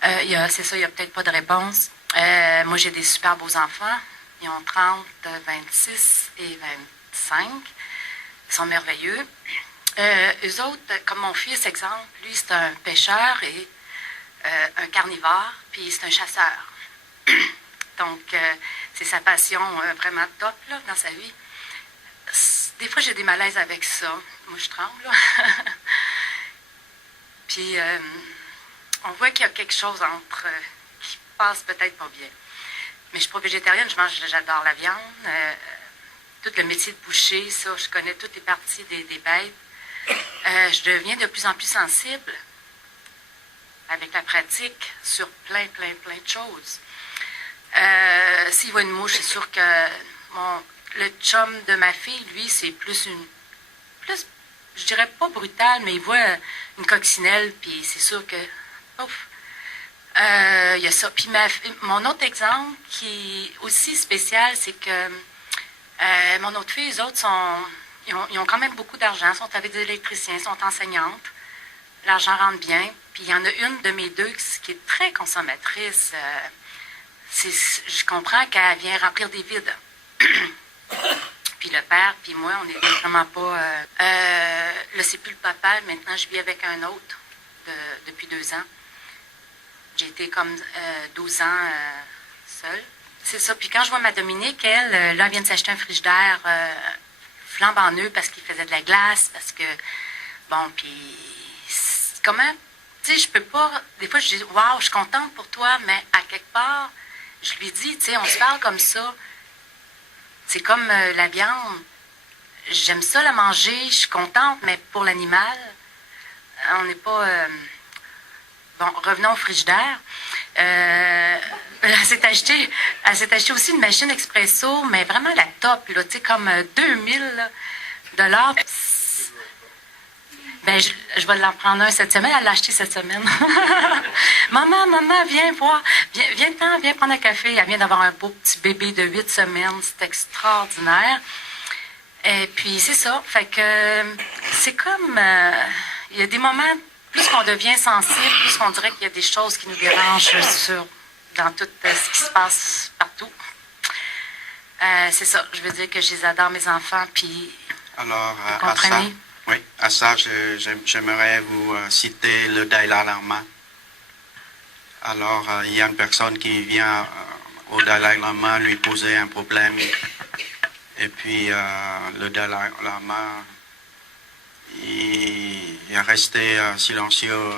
C'est ça, il n'y a peut-être pas de réponse. Moi, j'ai des super beaux enfants. Ils ont 30, 26 et 25. Ils sont merveilleux. Eux autres, comme mon fils, exemple, lui, c'est un pêcheur et un carnivore, puis c'est un chasseur. Donc, c'est sa passion vraiment top là, dans sa vie. Des fois, j'ai des malaises avec ça. Moi, je tremble. Puis, on voit qu'il y a quelque chose qui passe peut-être pas bien. Mais je suis pas végétarienne, j'adore la viande. Tout le métier de boucher, ça, je connais toutes les parties des bêtes. Je deviens de plus en plus sensible avec la pratique sur plein de choses. S'il voit une mouche, c'est sûr que le chum de ma fille, lui, c'est plus je dirais pas brutal, mais il voit une coccinelle, puis c'est sûr que, ouf, il y a ça. Puis mon autre exemple, qui est aussi spécial, c'est que mon autre fille, les autres ils ont quand même beaucoup d'argent, sont avec des électriciens, sont enseignantes. l'argent rentre bien. Puis il y en a une de mes deux qui est très consommatrice. Je comprends qu'elle vient remplir des vides. Puis le père, puis moi, on n'était vraiment pas... là, c'est plus le papa. Maintenant, je vis avec un autre depuis 2 ans. J'ai été comme 12 ans seule. C'est ça. Puis quand je vois ma Dominique, elle vient de s'acheter un frigidaire flambant neuf parce qu'il faisait de la glace, parce que... Bon, puis... Comment... Tu sais, je peux pas... Des fois, je dis, waouh, je suis contente pour toi, mais à quelque part, je lui dis, tu sais, on se parle comme ça. C'est comme la viande. J'aime ça la manger, je suis contente, mais pour l'animal, on n'est pas... Bon, revenons au frigidaire. Elle s'est acheté aussi une machine expresso, mais vraiment la top, là, tu sais, comme 2000 $. Ben, je vais l'en prendre un cette semaine. Elle l'a acheté cette semaine. Maman, viens voir. Viens prendre un café. Elle vient d'avoir un beau petit bébé de 8 semaines. C'est extraordinaire. Et puis, c'est ça. Fait que c'est comme... il y a des moments, plus qu'on devient sensible, plus qu'on dirait qu'il y a des choses qui nous dérangent dans tout ce qui se passe partout. C'est ça. Je veux dire que je les adore, mes enfants, puis... Alors, vous comprenez? Oui, à ça, j'aimerais vous citer le Dalai Lama. Alors, il y a une personne qui vient au Dalai Lama lui poser un problème. Et puis, le Dalai Lama, il est resté silencieux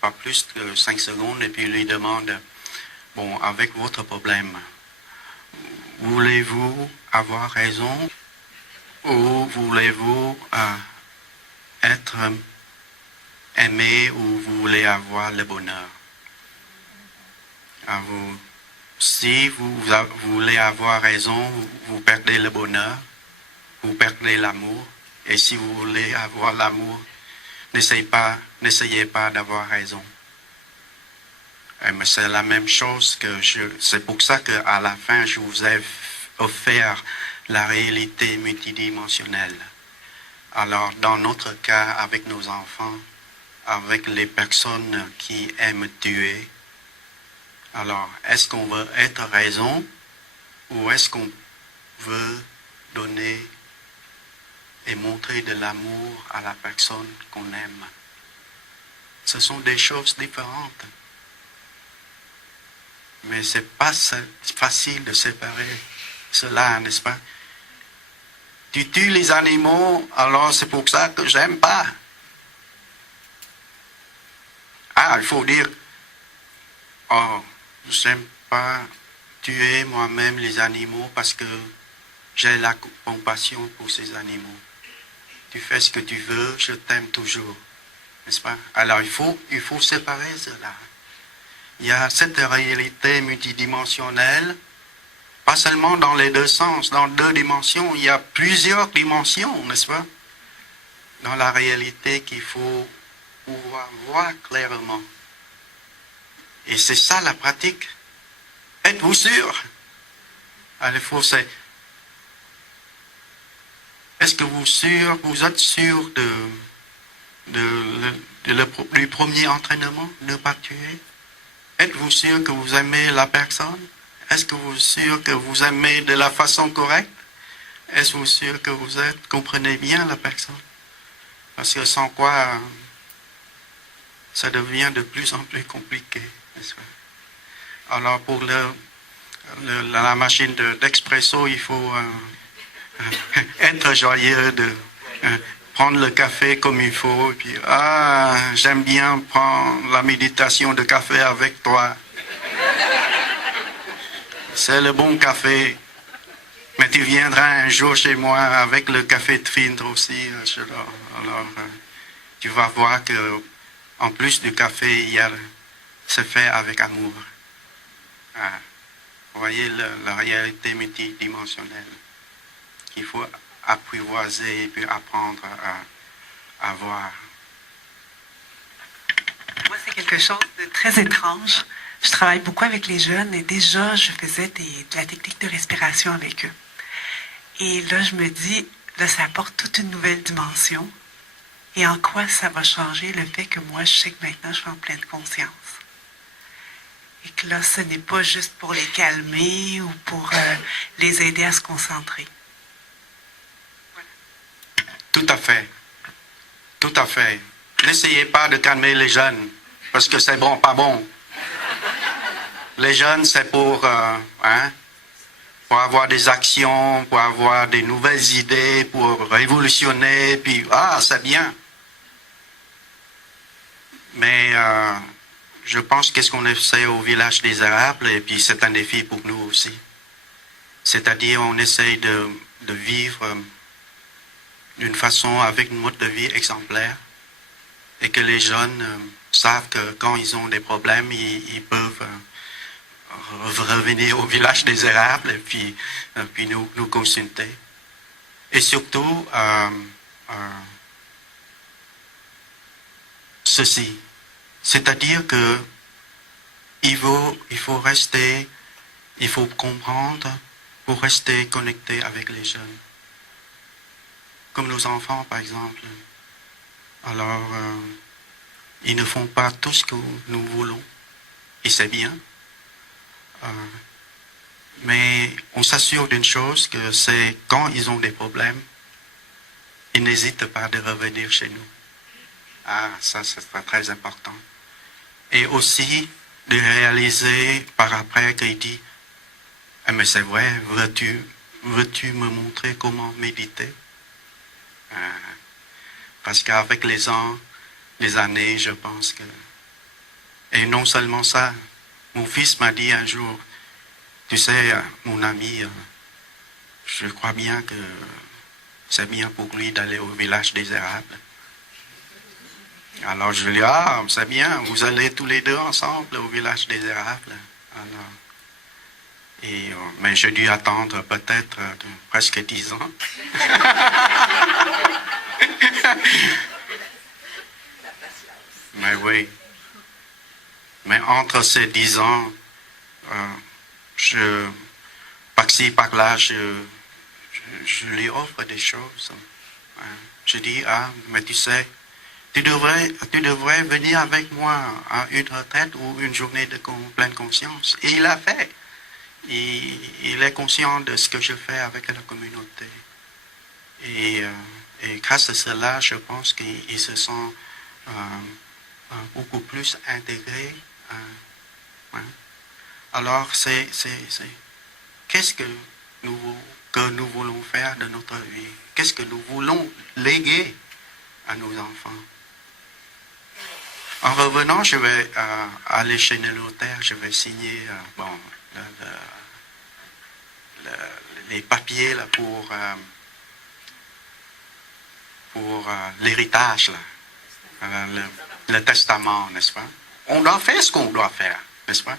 pas plus que 5 secondes. Et puis, il lui demande, bon, avec votre problème, voulez-vous avoir raison ou voulez-vous... être aimé ou vous voulez avoir le bonheur. Si vous voulez avoir raison, vous perdez le bonheur, vous perdez l'amour. Et si vous voulez avoir l'amour, n'essayez pas d'avoir raison. Mais c'est la même chose c'est pour ça qu'à la fin, je vous ai offert la réalité multidimensionnelle. Alors, dans notre cas, avec nos enfants, avec les personnes qui aiment tuer, alors, est-ce qu'on veut être raison ou est-ce qu'on veut donner et montrer de l'amour à la personne qu'on aime? Ce sont des choses différentes. Mais ce n'est pas facile de séparer cela, n'est-ce pas? Tu tues les animaux, alors c'est pour ça que j'aime pas. Ah, il faut dire, oh, j'aime pas tuer moi-même les animaux parce que j'ai la compassion pour ces animaux. Tu fais ce que tu veux, je t'aime toujours. N'est-ce pas? Alors il faut séparer cela. Il y a cette réalité multidimensionnelle. Pas seulement dans les deux sens, dans 2 dimensions, il y a plusieurs dimensions, n'est-ce pas? Dans la réalité qu'il faut pouvoir voir clairement. Et c'est ça la pratique. Êtes-vous sûr? Alors, est-ce que vous êtes sûr du premier entraînement, ne pas tuer? Êtes-vous sûr que vous aimez la personne? Est-ce que vous êtes sûr que vous aimez de la façon correcte? Est-ce que vous êtes sûr que vous comprenez bien la personne? Parce que sans quoi, ça devient de plus en plus compliqué. N'est-ce pas? Alors pour la machine d'expresso, il faut être joyeux, prendre le café comme il faut. Et puis, j'aime bien prendre la méditation de café avec toi. C'est le bon café. Mais tu viendras un jour chez moi avec le café de filtre aussi. Alors, tu vas voir que en plus du café, c'est fait avec amour. Vous voyez la réalité multidimensionnelle qu'il faut apprivoiser et puis apprendre à voir. Moi, c'est quelque chose de très étrange. Je travaille beaucoup avec les jeunes et déjà, je faisais de la technique de respiration avec eux. Et là, je me dis, là, ça apporte toute une nouvelle dimension. Et en quoi ça va changer le fait que moi, je sais que maintenant, je suis en pleine conscience. Et que là, ce n'est pas juste pour les calmer ou pour les aider à se concentrer. Tout à fait. Tout à fait. N'essayez pas de calmer les jeunes, parce que c'est bon, pas bon. Les jeunes, c'est pour avoir des actions, pour avoir des nouvelles idées, pour révolutionner, puis, c'est bien. Mais je pense qu'est-ce qu'on essaie au village des Érables, et puis c'est un défi pour nous aussi. C'est-à-dire, on essaye de vivre d'une façon avec un mode de vie exemplaire, et que les jeunes savent que quand ils ont des problèmes, ils peuvent revenir au village des Érables et puis nous consulter. Et surtout, ceci, c'est-à-dire que il faut rester, il faut comprendre pour rester connecté avec les jeunes. Comme nos enfants, par exemple. Alors, ils ne font pas tout ce que nous voulons, et c'est bien. Mais on s'assure d'une chose, que c'est quand ils ont des problèmes, ils n'hésitent pas de revenir chez nous. Ça c'est très important. Et aussi de réaliser par après qu'il dit, mais c'est vrai, veux-tu me montrer comment méditer? Parce qu'avec les ans, les années, je pense que... Et non seulement ça, mon fils m'a dit un jour, tu sais, mon ami, je crois bien que c'est bien pour lui d'aller au village des Érables. Alors je lui ai dit, c'est bien, vous allez tous les deux ensemble au village des Érables. Mais j'ai dû attendre peut-être presque 10 ans. Mais oui. Mais entre ces 10 ans, par-ci, par-là, je lui offre des choses. Je dis, mais tu sais, tu devrais venir avec moi à une retraite ou une journée de pleine conscience. Et il l'a fait. Il est conscient de ce que je fais avec la communauté. Et grâce à cela, je pense qu'il se sent beaucoup plus intégré. Alors, qu'est-ce que nous voulons faire de notre vie? Qu'est-ce que nous voulons léguer à nos enfants? En revenant, je vais aller chez le notaire, je vais signer les papiers là, pour l'héritage, le testament, n'est-ce pas? On doit faire ce qu'on doit faire, n'est-ce pas?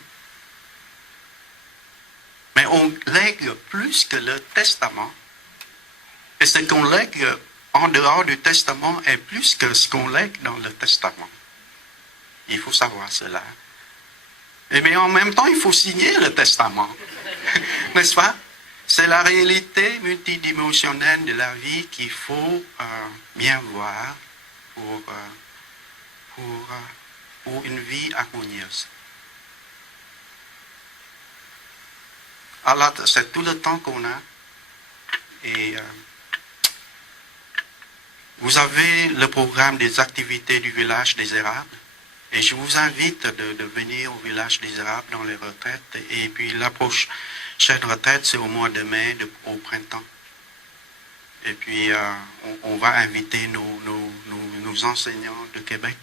Mais on lègue plus que le testament. Et ce qu'on lègue en dehors du testament est plus que ce qu'on lègue dans le testament. Il faut savoir cela. Mais en même temps, il faut signer le testament. N'est-ce pas? C'est la réalité multidimensionnelle de la vie qu'il faut bien voir pour une vie harmonieuse. Alors, c'est tout le temps qu'on a. Et vous avez le programme des activités du village des Érables. Et je vous invite de venir au village des Érables dans les retraites. Et puis la prochaine retraite, c'est au mois de mai, au printemps. Et puis on va inviter nos enseignants de Québec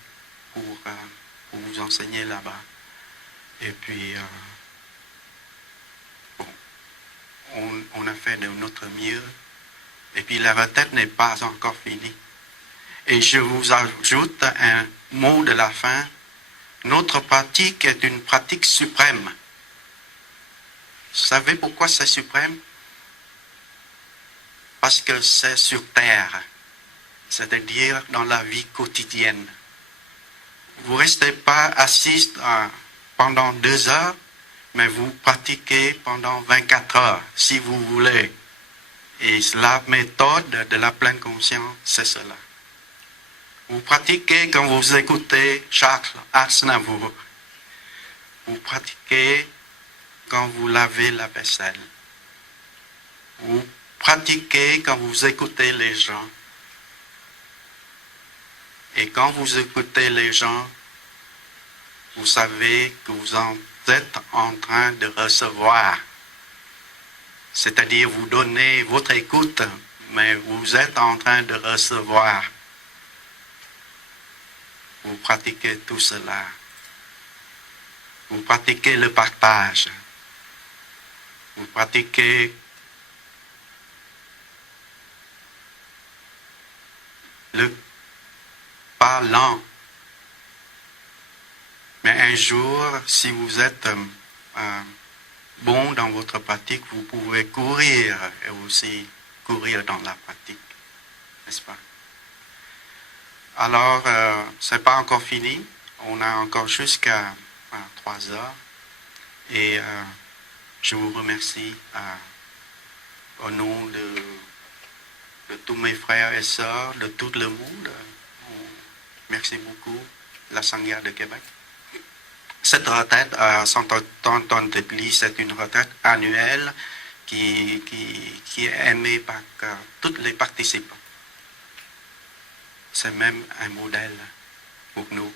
pour vous enseigner là-bas. Et puis, on a fait de notre mieux. Et puis la retraite n'est pas encore finie. Et je vous ajoute un mot de la fin. Notre pratique est une pratique suprême. Vous savez pourquoi c'est suprême? Parce que c'est sur terre, c'est-à-dire dans la vie quotidienne. Vous ne restez pas assis pendant 2 heures, mais vous pratiquez pendant 24 heures, si vous voulez. Et la méthode de la pleine conscience, c'est cela. Vous pratiquez quand vous écoutez Charles Aznavour. Vous pratiquez quand vous lavez la vaisselle. Vous pratiquez quand vous écoutez les gens. Et quand vous écoutez les gens, vous savez que vous êtes en train de recevoir. C'est-à-dire vous donnez votre écoute, mais vous êtes en train de recevoir. Vous pratiquez tout cela. Vous pratiquez le partage. Vous pratiquez le parlant. Mais un jour, si vous êtes bon dans votre pratique, vous pouvez courir et aussi courir dans la pratique. N'est-ce pas? Alors, ce n'est pas encore fini. On a encore jusqu'à 3 heures. Et je vous remercie au nom de tous mes frères et sœurs, de tout le monde. Merci beaucoup, la Sangha de Québec. Cette retraite à Saint-Antoine-de-Padoue, c'est une retraite annuelle qui est aimée par tous les participants. C'est même un modèle pour nous.